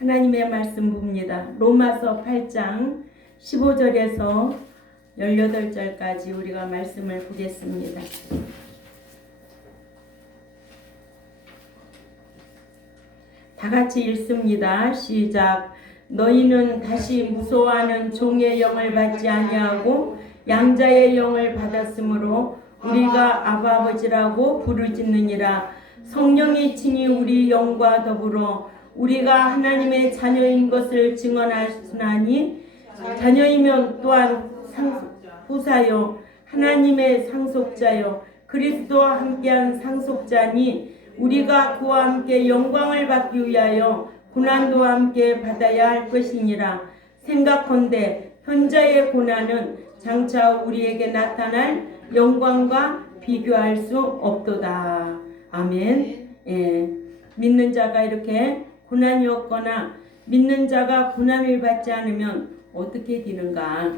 하나님의 말씀 봅니다. 로마서 8장 15절에서 18절까지 우리가 말씀을 보겠습니다. 다 같이 읽습니다. 시작. 너희는 다시 무서워하는 종의 영을 받지 아니하고 양자의 영을 받았으므로 우리가 아바 아버지라고 부르짖느니라. 성령이 친히 우리 영과 더불어 우리가 하나님의 자녀인 것을 증언하시나니 자녀이면 또한 후사요 하나님의 상속자요 그리스도와 함께한 상속자니 우리가 그와 함께 영광을 받기 위하여 고난도 함께 받아야 할 것이니라. 생각컨대 현자의 고난은 장차 우리에게 나타날 영광과 비교할 수 없도다. 아멘. 믿는 자가 이렇게 고난이 없거나 믿는 자가 고난을 받지 않으면 어떻게 되는가?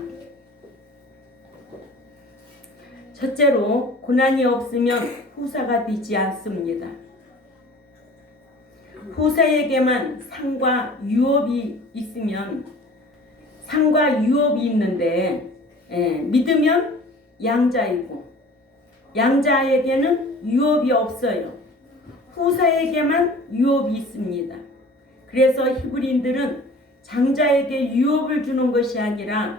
첫째로 고난이 없으면 후사가 되지 않습니다. 후사에게만 상과 유업이 있으면 상과 유업이 있는데 믿으면 양자이고 양자에게는 유업이 없어요. 후사에게만 유업이 있습니다. 그래서 히브리인들은 장자에게 유업을 주는 것이 아니라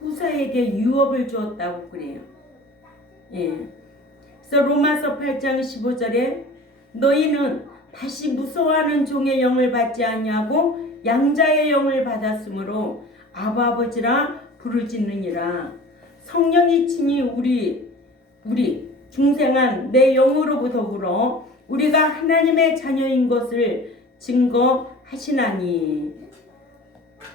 후사에게 유업을 주었다고 그래요. 그래서 로마서 8장 15절에 너희는 다시 무서워하는 종의 영을 받지 아니하고 양자의 영을 받았으므로 아바 아버지라 부르짖느니라. 성령이 친히 우리 중생한 내 영으로 더불어 우리가 하나님의 자녀인 것을 증거하시나니.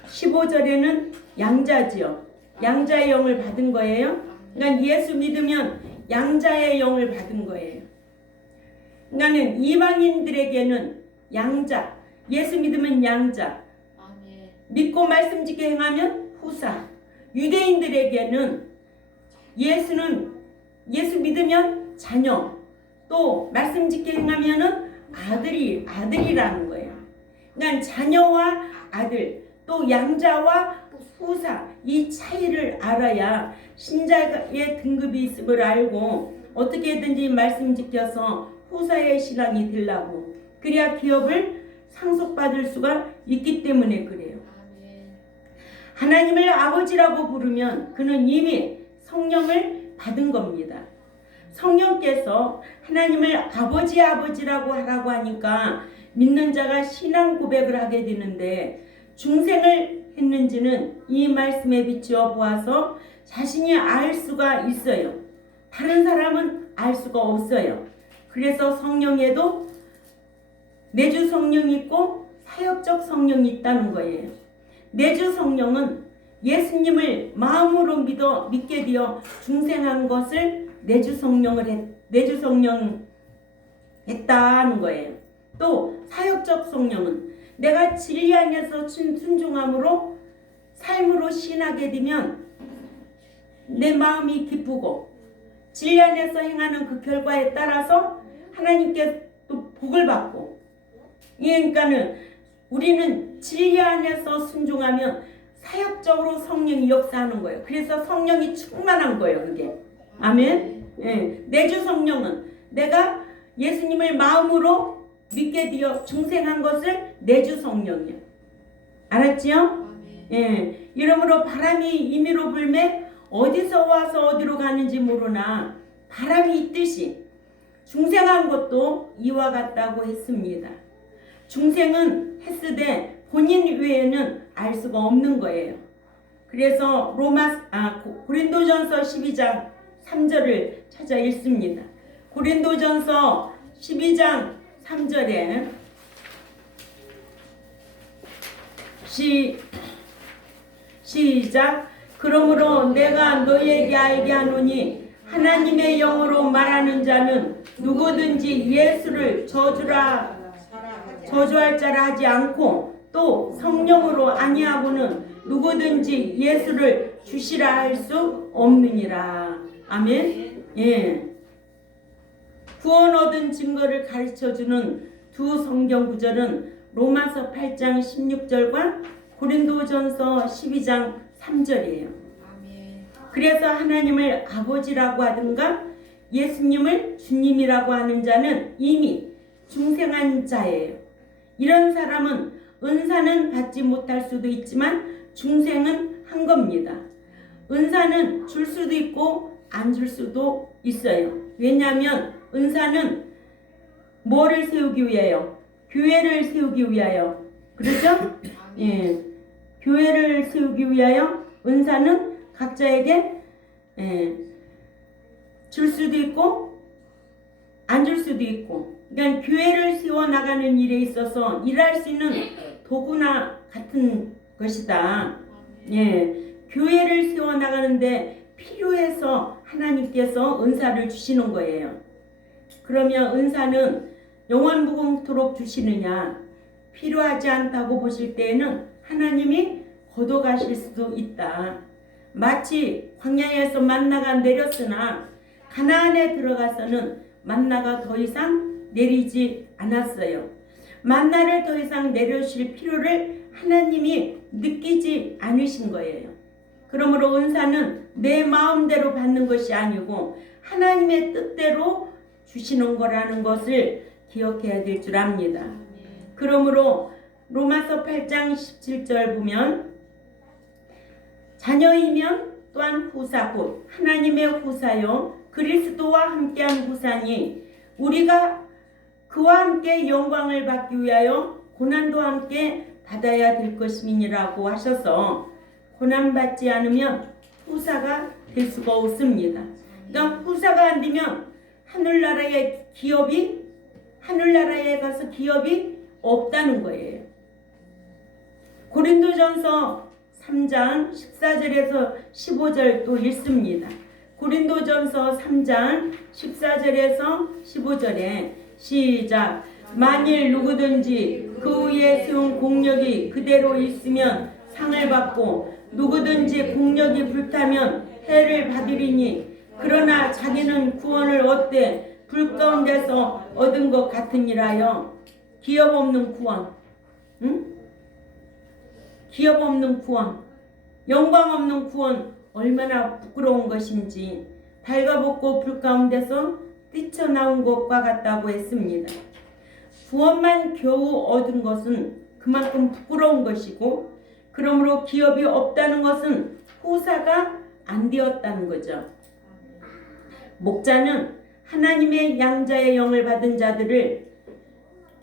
15절에는 양자지요. 양자의 영을 받은 거예요. 그러니까 예수 믿으면 양자의 영을 받은 거예요. 그러니까 이방인들에게는 양자, 예수 믿으면 양자, 믿고 말씀 짓게 행하면 후사. 유대인들에게는 예수 믿으면 자녀, 또 말씀 짓게 행하면은 아들이라는 거예요. 그러니까 자녀와 아들, 또 양자와 후사, 이 차이를 알아야 신자의 등급이 있음을 알고 어떻게든지 말씀 지켜서 후사의 신앙이 되려고, 그래야 기업을 상속받을 수가 있기 때문에 그래요. 하나님을 아버지라고 부르면 그는 이미 성령을 받은 겁니다. 성령께서 하나님을 아버지라고 하라고 하니까 믿는 자가 신앙 고백을 하게 되는데, 중생을 했는지는 이 말씀에 비추어 보아서 자신이 알 수가 있어요. 다른 사람은 알 수가 없어요. 그래서 성령에도 내주 성령이 있고 사역적 성령이 있다는 거예요. 내주 성령은 예수님을 마음으로 믿게 되어 중생한 것을 내주 성령 했다는 거예요. 또 사역적 성령은 내가 진리 안에서 순종함으로 삶으로 신하게 되면 내 마음이 기쁘고 진리 안에서 행하는 그 결과에 따라서 하나님께 또 복을 받고, 그러니까는 우리는 진리 안에서 순종하면 사역적으로 성령이 역사하는 거예요. 그래서 성령이 충만한 거예요, 그게. 아멘. 내주 성령은 내가 예수님을 마음으로 믿게 되어 중생한 것을 내주 성령이야. 알았지요? 이러므로 바람이 임의로 불매 어디서 와서 어디로 가는지 모르나 바람이 있듯이 중생한 것도 이와 같다고 했습니다. 중생은 했으되 본인 외에는 알 수가 없는 거예요. 그래서 고린도전서 12장 3절을 찾아 읽습니다. 고린도전서 12장 3절에 시작. 그러므로 내가 너희에게 알게 하노니 하나님의 영으로 말하는 자는 누구든지 예수를 저주할 자라 하지 않고 또 성령으로 아니하고는 누구든지 예수를 주시라 할 수 없느니라. 아멘. 구원 얻은 증거를 가르쳐주는 두 성경 구절은 로마서 8장 16절과 고린도전서 12장 3절이에요. 그래서 하나님을 아버지라고 하든가 예수님을 주님이라고 하는 자는 이미 중생한 자예요. 이런 사람은 은사는 받지 못할 수도 있지만 중생은 한 겁니다. 은사는 줄 수도 있고 안 줄 수도 있어요. 왜냐하면 은사는 뭐를 세우기 위하여? 교회를 세우기 위하여. 그렇죠? 예. 교회를 세우기 위하여 은사는 각자에게 줄 수도 있고 안 줄 수도 있고. 그러니까 교회를 세워 나가는 일에 있어서 일할 수 있는 도구나 같은 것이다. 예. 교회를 세워 나가는데 필요해서 하나님께서 은사를 주시는 거예요. 그러면 은사는 영원무궁토록 주시느냐? 필요하지 않다고 보실 때에는 하나님이 걷어가실 수도 있다. 마치 광야에서 만나가 내렸으나 가나안에 들어가서는 만나가 더 이상 내리지 않았어요. 만나를 더 이상 내려주실 필요를 하나님이 느끼지 않으신 거예요. 그러므로 은사는 내 마음대로 받는 것이 아니고 하나님의 뜻대로 주시는 거라는 것을 기억해야 될 줄 압니다. 그러므로 로마서 8장 17절 보면 자녀이면 또한 후사 곧 하나님의 후사요 그리스도와 함께한 후사니 우리가 그와 함께 영광을 받기 위하여 고난도 함께 받아야 될 것임이니라고 하셔서 고난받지 않으면 후사가 될 수가 없습니다. 그러니까 후사가 안 되면 하늘나라에 가서 기업이 없다는 거예요. 고린도전서 3장 14절에서 15절 또 읽습니다. 고린도전서 3장 14절에서 15절에 시작. 만일 누구든지 그 위에 세운 공력이 그대로 있으면 상을 받고 누구든지 공력이 불타면 해를 받으리니 그러나 자기는 구원을 얻되 불 가운데서 얻은 것 같으니라요. 기업 없는 구원, 기업 없는 구원, 영광 없는 구원 얼마나 부끄러운 것인지 달가벗고 불 가운데서 뛰쳐나온 것과 같다고 했습니다. 구원만 겨우 얻은 것은 그만큼 부끄러운 것이고 그러므로 기업이 없다는 것은 후사가 안 되었다는 거죠. 목자는 하나님의 양자의 영을 받은 자들을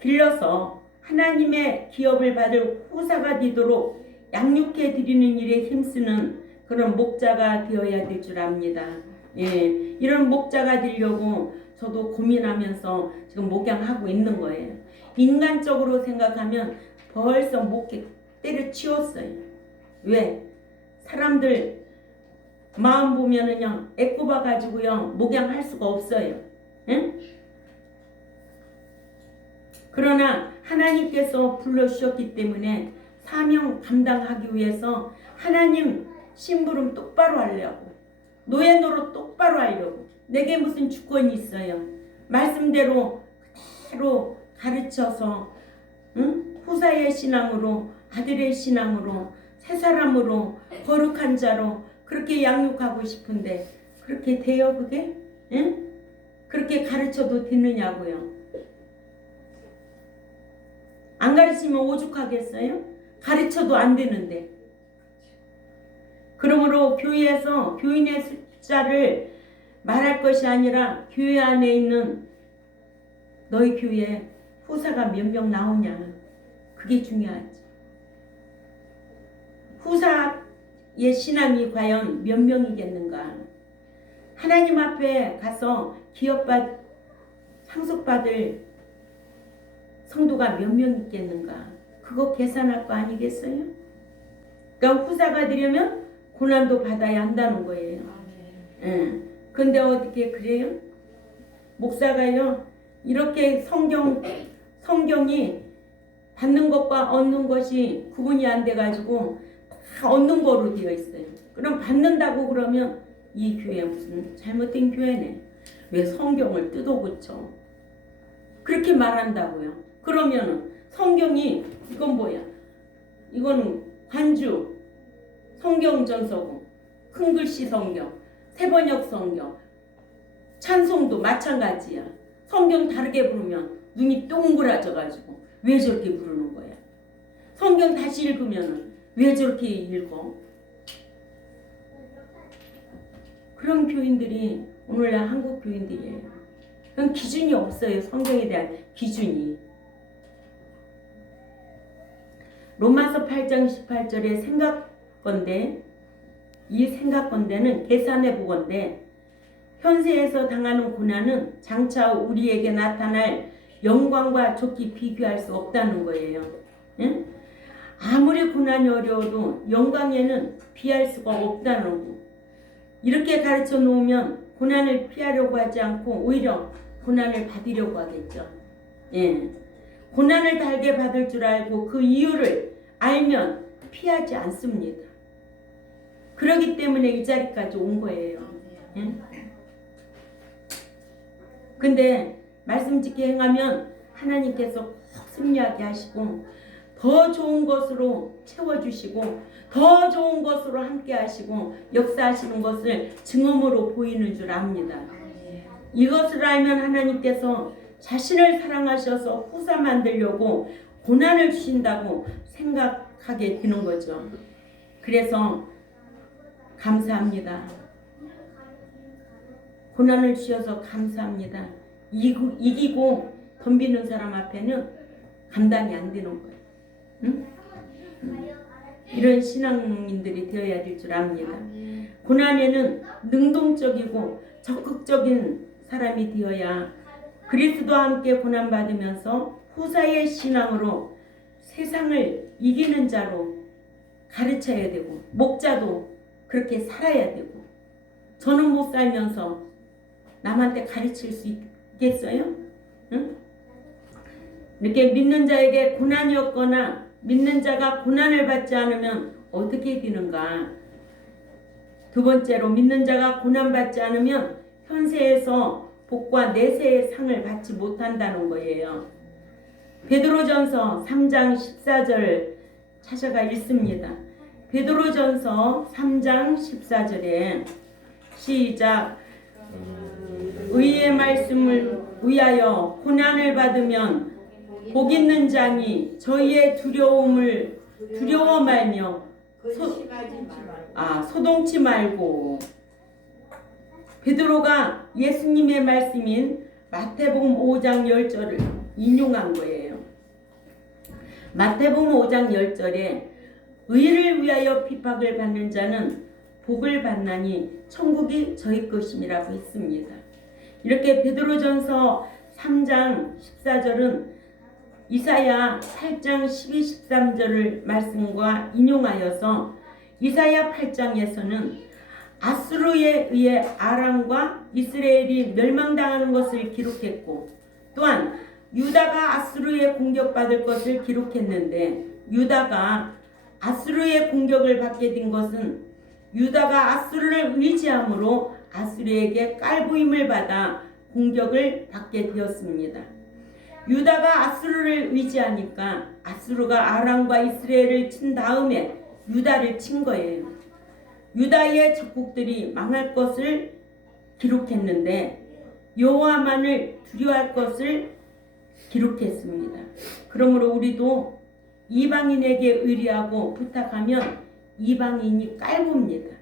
길러서 하나님의 기업을 받을 후사가 되도록 양육해 드리는 일에 힘쓰는 그런 목자가 되어야 될 줄 압니다. 예, 이런 목자가 되려고 저도 고민하면서 지금 목양하고 있는 거예요. 인간적으로 생각하면 벌써 목에 때려치웠어요. 왜? 사람들 마음 보면은요 애꼽아 가지고요 목양할 수가 없어요. 응? 그러나 하나님께서 불러주셨기 때문에 사명 감당하기 위해서 하나님 심부름 똑바로 하려고 노예 노릇 똑바로 하려고 내게 무슨 주권이 있어요. 말씀대로 그대로 가르쳐서 후사의 신앙으로 아들의 신앙으로 새 사람으로 거룩한 자로 그렇게 양육하고 싶은데 그렇게 돼요 그게? 응? 그렇게 가르쳐도 되느냐고요. 안 가르치면 오죽하겠어요? 가르쳐도 안 되는데. 그러므로 교회에서 교인의 숫자를 말할 것이 아니라 교회 안에 있는 너희 교회에 후사가 몇 명 나오냐 그게 중요하지. 후사의 신앙이 과연 몇 명이겠는가. 하나님 앞에 가서 상속받을 성도가 몇 명 있겠는가. 그거 계산할 거 아니겠어요? 그러니까 후사가 되려면 고난도 받아야 한다는 거예요. 예. 근데 어떻게 그래요? 목사가요 이렇게 성경이 받는 것과 얻는 것이 구분이 안 돼가지고 다 얻는 거로 되어 있어요. 그럼 받는다고 그러면 이 교회 무슨 잘못된 교회네. 왜 성경을 뜯어고쳐? 그렇게 말한다고요. 그러면은 성경이 이건 뭐야? 이거는 관주 성경 전서고 큰 글씨 성경, 세번역 성경, 찬송도 마찬가지야. 성경 다르게 부르면 눈이 동그라져 가지고 왜 저렇게 부르는 거야? 성경 다시 읽으면 왜 저렇게 읽어? 그런 교인들이 오늘날 한국 교인들이에요. 그건 기준이 없어요. 성경에 대한 기준이. 로마서 8장 18절에 생각건대, 이 생각건대는 계산해 보건대 현세에서 당하는 고난은 장차 우리에게 나타날 영광과 좋게 비교할 수 없다는 거예요. 응? 아무리 고난이 어려워도 영광에는 비할 수가 없다는 거. 이렇게 가르쳐 놓으면 고난을 피하려고 하지 않고 오히려 고난을 받으려고 하겠죠. 예. 고난을 달게 받을 줄 알고 그 이유를 알면 피하지 않습니다. 그렇기 때문에 이 자리까지 온 거예요. 예? 근데 말씀 짓게 행하면 하나님께서 꼭 승리하게 하시고 더 좋은 것으로 채워주시고 더 좋은 것으로 함께 하시고 역사하시는 것을 증언으로 보이는 줄 압니다. 이것을 알면 하나님께서 자신을 사랑하셔서 후사 만들려고 고난을 주신다고 생각하게 되는 거죠. 그래서 감사합니다. 고난을 주셔서 감사합니다. 이기고 덤비는 사람 앞에는 감당이 안 되는 거예요. 응? 이런 신앙인들이 되어야 될 줄 압니다. 고난에는 능동적이고 적극적인 사람이 되어야 그리스도와 함께 고난받으면서 후사의 신앙으로 세상을 이기는 자로 가르쳐야 되고 목자도 그렇게 살아야 되고 저는 못 살면서 남한테 가르칠 수 있겠어요? 응? 이렇게 믿는 자에게 고난이 없거나 믿는 자가 고난을 받지 않으면 어떻게 되는가? 두 번째로 믿는 자가 고난받지 않으면 현세에서 복과 내세의 상을 받지 못한다는 거예요. 베드로전서 3장 14절 찾아가 읽습니다. 베드로전서 3장 14절에 시작. 의의 말씀을 위하여 고난을 받으면 복 있는 자니 저희의 두려워 말며 소동치 말고. 베드로가 예수님의 말씀인 마태복음 5장 10절을 인용한 거예요. 마태복음 5장 10절에 의를 위하여 핍박을 받는 자는 복을 받나니 천국이 저희 것임이라고 했습니다. 이렇게 베드로전서 3장 14절은 이사야 8장 12, 13절을 말씀과 인용하여서 이사야 8장에서는 아수르에 의해 아람과 이스라엘이 멸망당하는 것을 기록했고 또한 유다가 아수르에 공격받을 것을 기록했는데 유다가 아수르의 공격을 받게 된 것은 유다가 아수르를 의지함으로 아수르에게 깔보임을 받아 공격을 받게 되었습니다. 유다가 아수르를 의지하니까 아수르가 아람과 이스라엘을 친 다음에 유다를 친 거예요. 유다의 적국들이 망할 것을 기록했는데 여호와만을 두려워할 것을 기록했습니다. 그러므로 우리도 이방인에게 의리하고 부탁하면 이방인이 깔봅니다.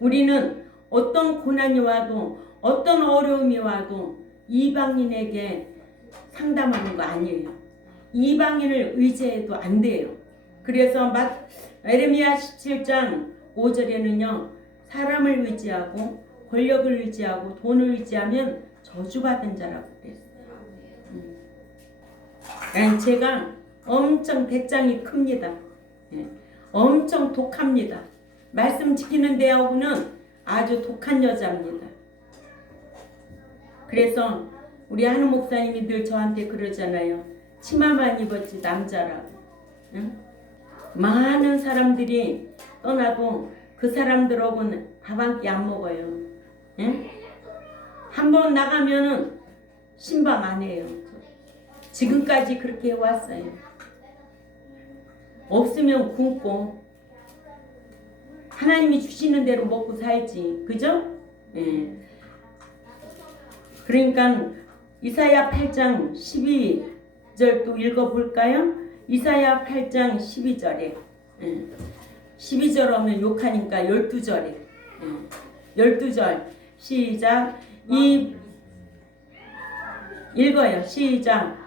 우리는 어떤 고난이 와도 어떤 어려움이 와도 이방인에게 상담하는 거 아니에요. 이방인을 의지해도 안 돼요. 그래서 에레미야 17장 5절에는요. 사람을 의지하고 권력을 의지하고 돈을 의지하면 저주받은 자라고 그랬어요. 제가 엄청 배짱이 큽니다. 엄청 독합니다. 말씀 지키는 데하고는 아주 독한 여자입니다. 그래서 우리 한우 목사님이 늘 저한테 그러잖아요. 치마만 입었지 남자라고. 응? 많은 사람들이 떠나도 그 사람들하고는 밥 한 끼 안 먹어요. 응? 한번 나가면은 신방 안 해요. 지금까지 그렇게 해왔어요. 없으면 굶고 하나님이 주시는 대로 먹고 살지. 그죠? 예. 그러니까 이사야 8장 12절 또 읽어볼까요? 이사야 8장 12절에 12절 오면 욕하니까 12절에 12절 시작. 읽어요. 시작.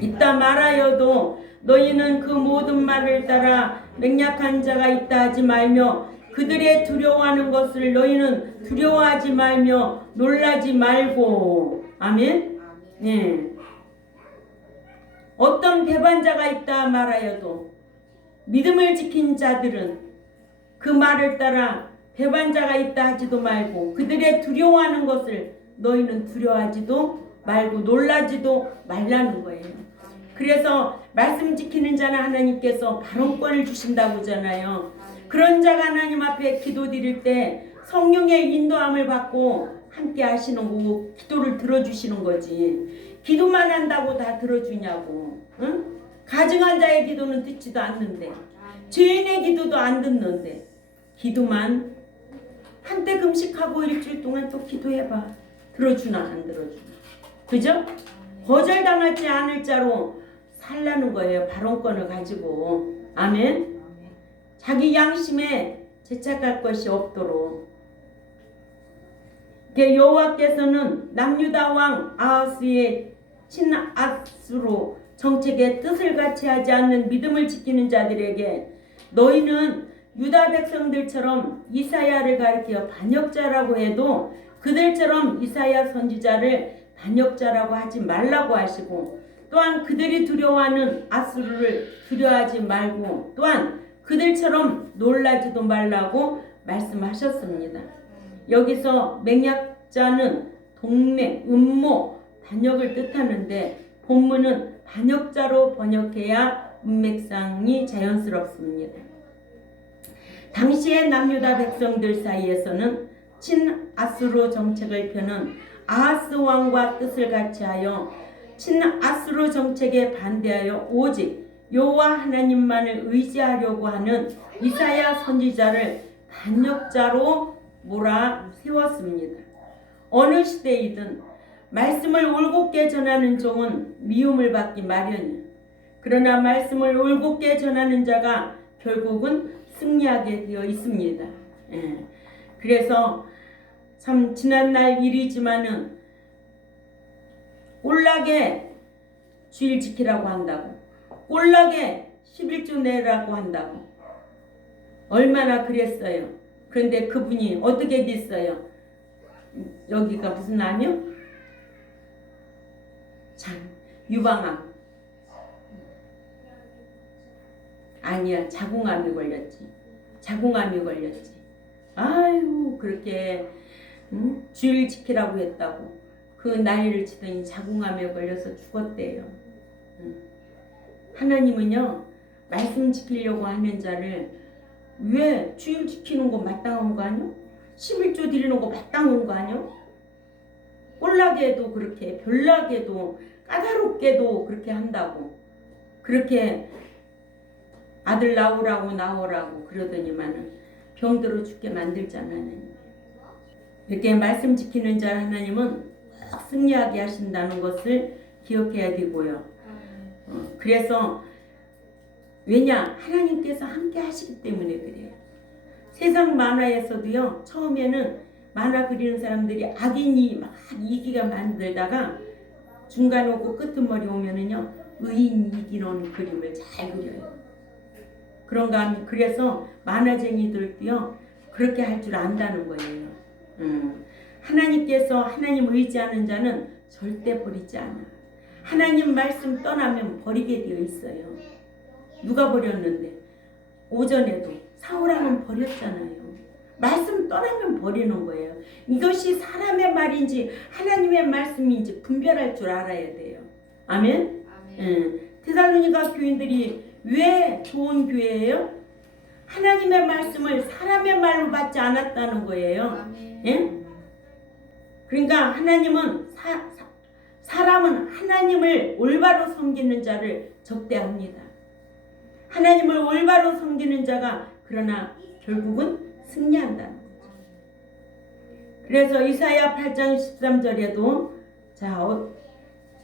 있다 말하여도 너희는 그 모든 말을 따라 맹약한 자가 있다 하지 말며 그들의 두려워하는 것을 너희는 두려워하지 말며 놀라지 말고. 아멘. 네. 어떤 배반자가 있다 말하여도 믿음을 지킨 자들은 그 말을 따라 배반자가 있다 하지도 말고 그들의 두려워하는 것을 너희는 두려워하지도 말고 놀라지도 말라는 거예요. 그래서 말씀 지키는 자는 하나님께서 발언권을 주신다고 하잖아요. 그런 자가 하나님 앞에 기도드릴 때 성령의 인도함을 받고 함께 하시는 거고 기도를 들어주시는 거지. 기도만 한다고 다 들어주냐고. 응? 가증한 자의 기도는 듣지도 않는데, 죄인의 기도도 안 듣는데, 기도만 한때 금식하고 일주일 동안 또 기도해봐. 들어주나 안 들어주나. 그죠? 거절당하지 않을 자로 살라는 거예요. 발언권을 가지고. 아멘. 자기 양심에 제착할 것이 없도록. 여호와께서는 남유다 왕 아하스의 친아스로 정책의 뜻을 같이 하지 않는 믿음을 지키는 자들에게 너희는 유다 백성들처럼 이사야를 가리켜 반역자라고 해도 그들처럼 이사야 선지자를 반역자라고 하지 말라고 하시고, 또한 그들이 두려워하는 아수르를 두려워하지 말고 또한 그들처럼 놀라지도 말라고 말씀하셨습니다. 여기서 맹약자는 동맹, 음모, 반역을 뜻하는데 본문은 반역자로 번역해야 문맥상이 자연스럽습니다. 당시의 남유다 백성들 사이에서는 친아수르 정책을 펴는 아하스 왕과 뜻을 같이하여 친아수르 정책에 반대하여 오직 여호와 하나님만을 의지하려고 하는 이사야 선지자를 반역자로 몰아세웠습니다. 어느 시대이든 말씀을 올곧게 전하는 종은 미움을 받기 마련이에요. 그러나 말씀을 올곧게 전하는 자가 결국은 승리하게 되어 있습니다. 그래서 참 지난날 일이지만은 꼴락에 주일 지키라고 한다고, 꼴락에 11조 내라고 한다고 얼마나 그랬어요. 그런데 그분이 어떻게 됐어요? 여기가 무슨 암이요? 유방암. 아니야, 자궁암이 걸렸지. 자궁암이 걸렸지. 아유, 그렇게 주일 지키라고 했다고 그 나이를 치더니 자궁암에 걸려서 죽었대요. 하나님은요, 말씀 지키려고 하는 자를 왜 주일 지키는 거 마땅한 거 아니요? 11조 드리는 거 마땅한 거 아니요? 꼴나게도 그렇게, 별나게도, 까다롭게도 그렇게 한다고. 그렇게 아들 나오라고 그러더니만은 병들어 죽게 만들잖아요. 이렇게 말씀 지키는 자 하나님은 꼭 승리하게 하신다는 것을 기억해야 되고요. 그래서 왜냐? 하나님께서 함께 하시기 때문에 그래요. 세상 만화에서도요, 처음에는 만화 그리는 사람들이 악인이 막 이기가 만들다가 중간 오고 끄트머리 오면은요, 의인 이기는 그림을 잘 그려요. 그런가 하면 그래서 만화쟁이들도요, 그렇게 할 줄 안다는 거예요. 하나님께서 하나님 의지하는 자는 절대 버리지 않아. 하나님 말씀 떠나면 버리게 되어 있어요. 누가 버렸는데? 오전에도 사울왕은 버렸잖아요. 말씀 떠나면 버리는 거예요. 이것이 사람의 말인지 하나님의 말씀인지 분별할 줄 알아야 돼요. 아멘? 데살로니가 교인들이 왜 좋은 교회예요? 하나님의 말씀을 사람의 말로 받지 않았다는 거예요. 예? 그러니까 하나님은 사람은 하나님을 올바로 섬기는 자를 적대합니다. 하나님을 올바로 섬기는 자가 그러나 결국은 승리한다는 거죠. 그래서 이사야 8장 13절에도 자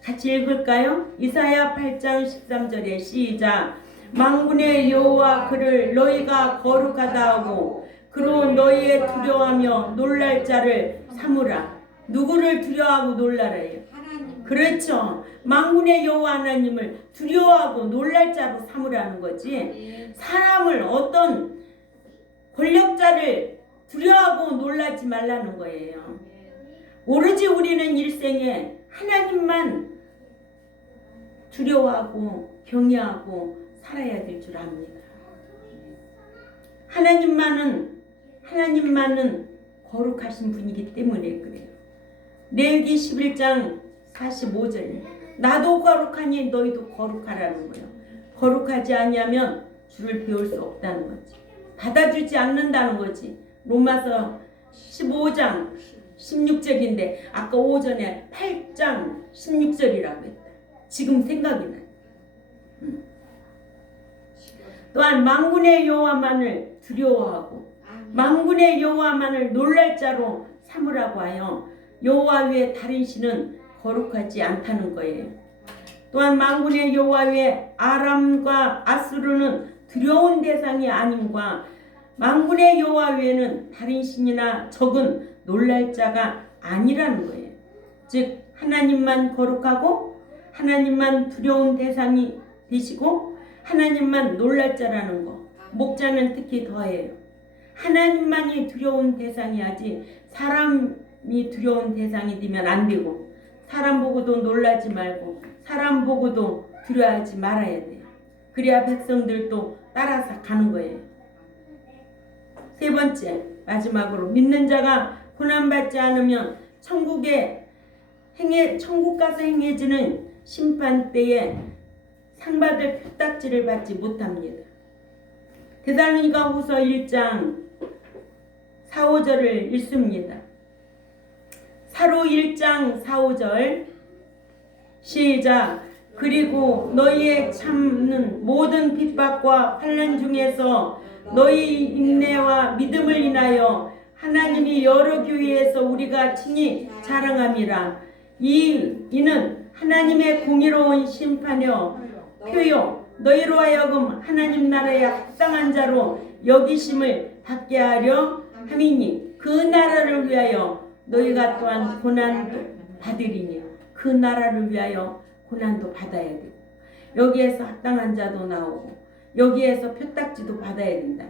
같이 읽을까요? 이사야 8장 13절에 시작. 만군의 여호와 그를 너희가 거룩하다 하고 그로 너희의 두려워하며 놀랄 자를 삼으라. 누구를 두려워하고 놀라래요? 그렇죠. 만군의 여호와 하나님을 두려워하고 놀랄 자로 삼으라는 거지. 사람을 어떤 권력자를 두려워하고 놀라지 말라는 거예요. 오로지 우리는 일생에 하나님만 두려워하고 경외하고 살아야 될 줄 압니다. 하나님만은 거룩하신 분이기 때문에 그래요. 레위기 11장 45절 나도 거룩하니 너희도 거룩하라는 거예요. 거룩하지 아니하면 주를 배울 수 없다는 거지. 받아주지 않는다는 거지. 로마서 15장 16절인데 아까 오전에 8장 16절이라고 했다. 지금 생각이 나요. 또한 만군의 여호와만을 두려워하고 만군의 여호와만을 놀랄 자로 삼으라고 하여 여호와 외에 다른 신은 거룩하지 않다는 거예요. 또한 만군의 여호와 외에 아람과 아수르는 두려운 대상이 아님과 만군의 여호와 외에는 다른 신이나 적은 놀랄 자가 아니라는 거예요. 즉 하나님만 거룩하고 하나님만 두려운 대상이 되시고 하나님만 놀랄 자라는 거. 목자는 특히 더해요. 하나님만이 두려운 대상이 하지 사람이 두려운 대상이 되면 안 되고 사람 보고도 놀라지 말고 사람 보고도 두려워하지 말아야 돼요. 그래야 백성들도 따라서 가는 거예요. 세 번째, 마지막으로 믿는 자가 고난받지 않으면 천국 가서 행해지는 심판 때에 상받을 표딱지를 받지 못합니다. 데살로니가 후서 1장 4, 5절을 읽습니다. 사로 1장 4, 5절 시작. 그리고 너희의 참는 모든 빚박과 환난 중에서 너희 인내와 믿음을 인하여 하나님이 여러 교회에서 우리가 친히 자랑함이라. 이는 하나님의 공의로운 심판이요 표요 너희로 하여금 하나님 나라에 합당한 자로 여기심을 받게 하려 함이니 그 나라를 위하여 너희가 또한 고난도 받으리니 그 나라를 위하여 고난도 받아야 되고 여기에서 합당한 자도 나오고 여기에서 표딱지도 받아야 된다.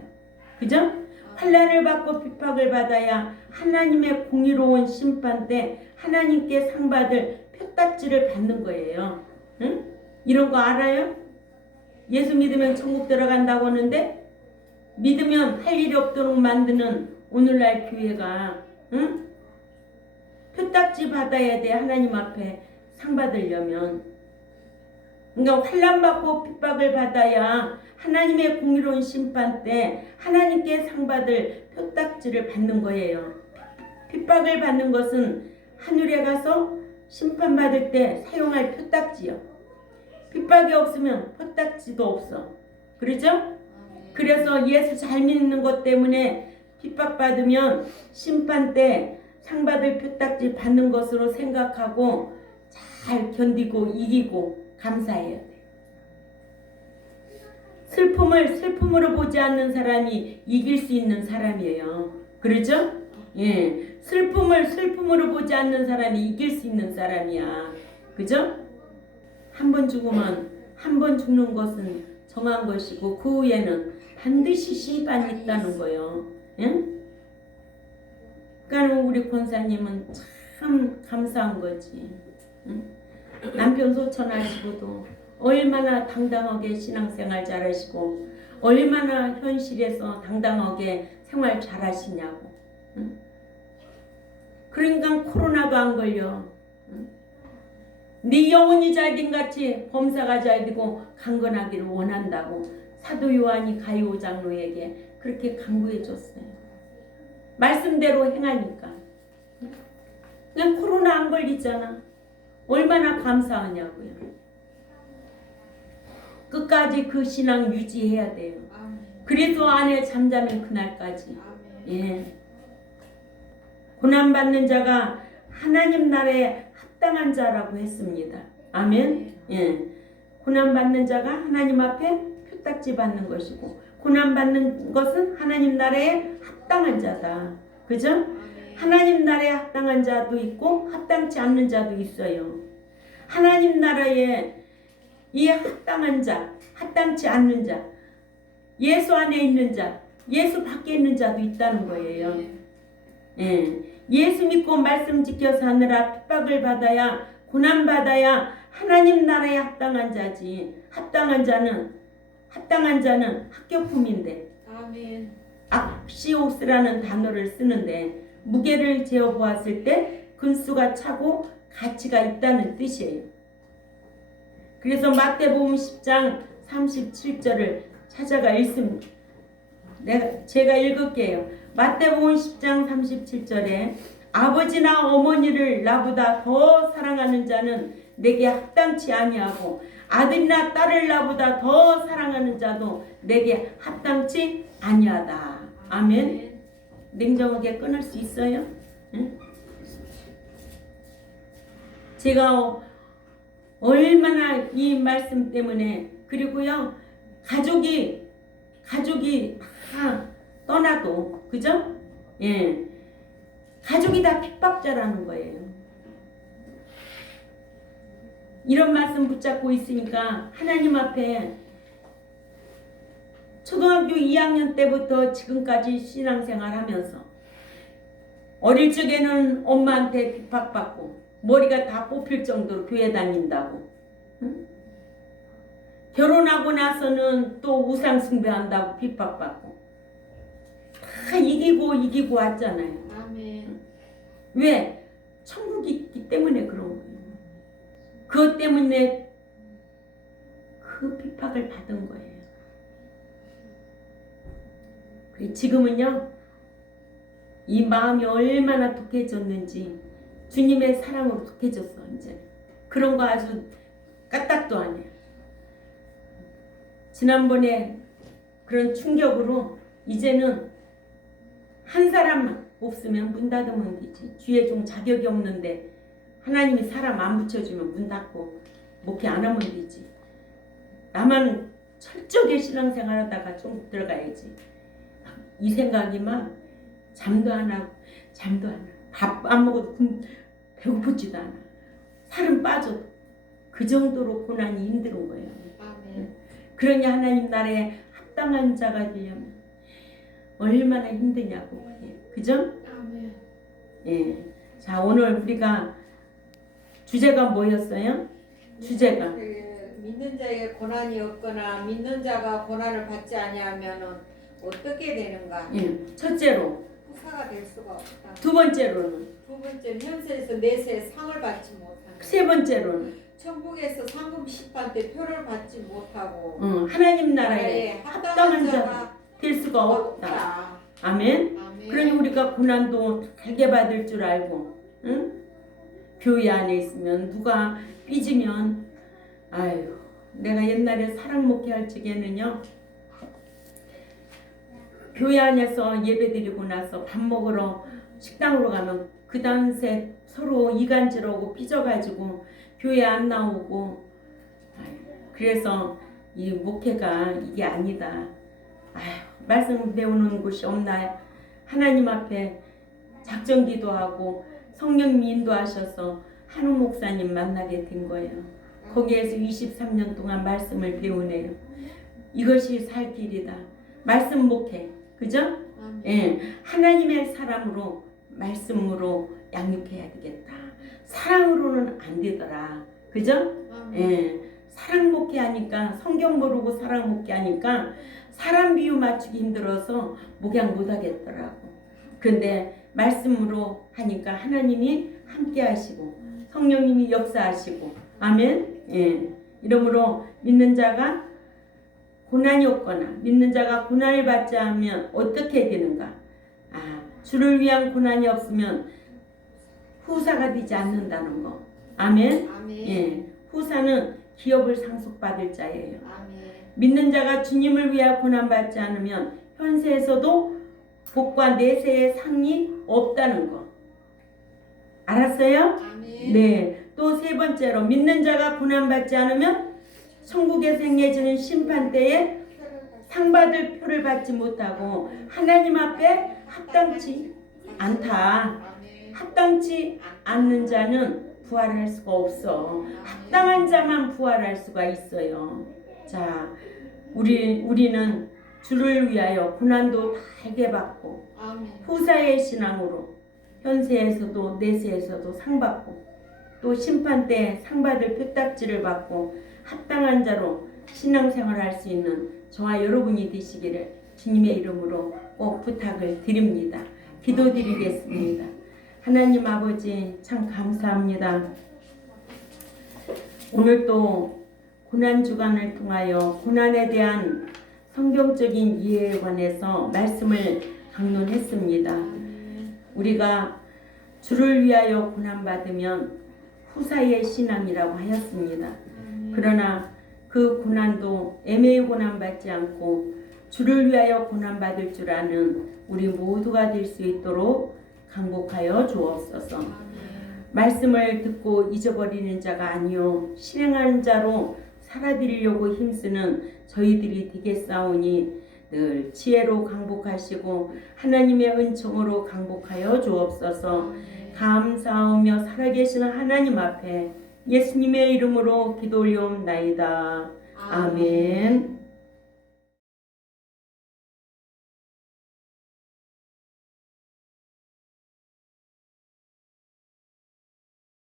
그죠? 환난을 받고 핍박을 받아야 하나님의 공의로운 심판 때 하나님께 상받을 표딱지를 받는 거예요. 응? 이런 거 알아요? 예수 믿으면 천국 들어간다고 하는데 믿으면 할 일이 없도록 만드는 오늘날 교회가 응? 표딱지 받아야 돼. 하나님 앞에 상 받으려면. 그러니까 환난 받고 핍박을 받아야 하나님의 공의로운 심판 때 하나님께 상 받을 표딱지를 받는 거예요. 핍박을 받는 것은 하늘에 가서 심판 받을 때 사용할 표딱지요. 핍박이 없으면 표딱지도 없어. 그러죠? 그래서 예수 잘 믿는 것 때문에 핍박 받으면 심판 때 상 받을 표딱지 받는 것으로 생각하고 잘 견디고 이기고 감사해야 돼. 슬픔을 슬픔으로 보지 않는 사람이 이길 수 있는 사람이에요. 그렇죠? 예, 슬픔을 슬픔으로 보지 않는 사람이 이길 수 있는 사람이야. 그죠? 한 번 죽으면 한 번 죽는 것은 정한 것이고 그 후에는 반드시 심판이 있다는 거예요. 예? 그러니까 우리 권사님은 참 감사한 거지. 응? 남편 소천하시고도 얼마나 당당하게 신앙생활 잘하시고 얼마나 현실에서 당당하게 생활 잘하시냐고. 응? 그러니까 코로나도 안 걸려. 응? 네 영혼이 잘된같이 범사가 잘되고 강건하기를 원한다고 사도 요한이 가이오 장로에게 그렇게 강구해 줬어요. 말씀대로 행하니까. 그냥 코로나 안 걸리잖아. 얼마나 감사하냐고요. 끝까지 그 신앙 유지해야 돼요. 그래도 안에 잠자는 그날까지. 예. 고난받는 자가 하나님 나라에 합당한 자라고 했습니다. 아멘. 예. 고난받는 자가 하나님 앞에 표딱지 받는 것이고, 고난받는 것은 하나님 나라에 합당한 자다. 그죠? 하나님 나라에 합당한 자도 있고 합당치 않는 자도 있어요. 하나님 나라에 이 합당한 자, 합당치 않는 자, 예수 안에 있는 자, 예수 밖에 있는 자도 있다는 거예요. 예. 예수 믿고 말씀 지켜 사느라 핍박을 받아야, 고난 받아야 하나님 나라에 합당한 자지. 합당한 자는 합격품인데, 아멘. 악시오스라는 단어를 쓰는데 무게를 재어 보았을 때 근수가 차고 가치가 있다는 뜻이에요. 그래서 마태복음 10장 37절을 찾아가 읽습니다. 제가 읽을게요. 마태복음 10장 37절에 아버지나 어머니를 나보다 더 사랑하는 자는 내게 합당치 아니하고, 아들이나 딸을 나보다 더 사랑하는 자도 내게 합당치 아니하다. 아멘. 냉정하게 끊을 수 있어요? 응? 제가 얼마나 이 말씀 때문에, 그리고요 가족이 다 떠나도, 그죠? 예, 가족이 다 핍박자라는 거예요. 이런 말씀 붙잡고 있으니까 하나님 앞에 초등학교 2학년 때부터 지금까지 신앙생활 하면서, 어릴 적에는 엄마한테 핍박받고 머리가 다 뽑힐 정도로 교회 다닌다고, 응? 결혼하고 나서는 또 우상 숭배한다고 핍박받고 다 이기고 왔잖아요. 아멘. 왜? 천국이 있기 때문에 그런 거예요. 그것 때문에 그 핍박을 받은 거예요. 지금은요, 이 마음이 얼마나 독해졌는지, 주님의 사랑으로 독해졌어. 이제 그런 거 아주 까딱도 안 해요. 지난번에 그런 충격으로 이제는 한 사람만 없으면 문 닫으면 되지. 주에 좀 자격이 없는데 하나님이 사람 안 붙여주면 문 닫고 목회 안 하면 되지. 나만 철저하게 신앙생활하다가 좀 들어가야지. 이 생각이 막 잠도 안 하고 밥 안 먹어도 배고프지도 않아. 살은 빠져도. 그 정도로 고난이 힘든 거예요. 아멘. 그러니 하나님 나라에 합당한 자가 되려면 얼마나 힘드냐고. 그죠? 아멘. 예. 자, 오늘 우리가 주제가 뭐였어요? 주제가 믿는 자에게 고난이 없거나 믿는 자가 고난을 받지 아니하면은 어떻게 되는가? 예. 첫째로, 후사가 될 수가 없다. 두 번째로는, 두 번째는 현세에서 내세 상을 받지 못한다. 세 번째로는 천국에서 상금 심판 때 표를 받지 못하고 하나님 나라에 나라에 합당한 자가 될 수가 없다. 아멘. 아멘. 그러니 우리가 고난도 달게 받을 줄 알고, 응? 교회 안에 있으면 누가 삐지면, 아유, 내가 옛날에 사랑 목회할 적에는요, 교회 안에서 예배드리고 나서 밥 먹으러 식당으로 가면 그 당시에 서로 이간질하고 삐져가지고 교회 안 나오고, 그래서 이 목회가 이게 아니다. 말씀 배우는 곳이 없나요? 하나님 앞에 작정 기도하고 성령 인도하셔서 한우 목사님 만나게 된 거예요. 거기에서 23년 동안 말씀을 배우네요. 이것이 살 길이다. 말씀 목회. 그죠? 예. 하나님의 사람으로, 말씀으로 양육해야 되겠다. 사랑으로는 안 되더라. 그죠? 예. 사랑 목회하니까, 성경 모르고 사랑 목회하니까 사람 비유 맞추기 힘들어서 목양 못 하겠더라고. 그런데 말씀으로 하니까 하나님이 함께 하시고 성령님이 역사하시고, 아멘. 예. 이러므로 믿는 자가 고난이 없거나 믿는 자가 고난을 받지 않으면 어떻게 되는가? 주를 위한 고난이 없으면 후사가 되지 않는다는 거. 아멘. 아멘. 예. 후사는 기업을 상속받을 자예요. 아멘. 믿는 자가 주님을 위하여 고난받지 않으면 현세에서도 복과 내세의 상이 없다는 거. 알았어요? 아멘. 네. 또 세 번째로 믿는 자가 고난받지 않으면 천국에서 행해지는 심판 때에 상 받을 표를 받지 못하고 하나님 앞에 합당치 않다. 아멘. 합당치 않는 자는 부활할 수가 없어. 합당한 자만 부활할 수가 있어요. 자, 우리는 주를 위하여 고난도 달게 받고 아멘. 후사의 신앙으로 현세에서도 내세에서도 상 받고 또 심판 때 상 받을 표딱지를 받고 합당한 자로 신앙생활을 할 수 있는 저와 여러분이 되시기를 주님의 이름으로 꼭 부탁을 드립니다. 기도드리겠습니다. 하나님 아버지 참 감사합니다. 오늘 또 고난주간을 통하여 고난에 대한 성경적인 이해에 관해서 말씀을 강론했습니다. 우리가 주를 위하여 고난받으면 후사의 신앙이라고 하였습니다. 그러나 그 고난도 애매히 고난받지 않고 주를 위하여 고난받을 줄 아는 우리 모두가 될 수 있도록 강복하여 주옵소서. 말씀을 듣고 잊어버리는 자가 아니요 실행하는 자로 살아드리려고 힘쓰는 저희들이 되겠사오니 늘 지혜로 강복하시고 하나님의 은총으로 강복하여 주옵소서. 감사하며 살아계시는 하나님 앞에 예수님의 이름으로 기도 올리옵나이다. 아멘.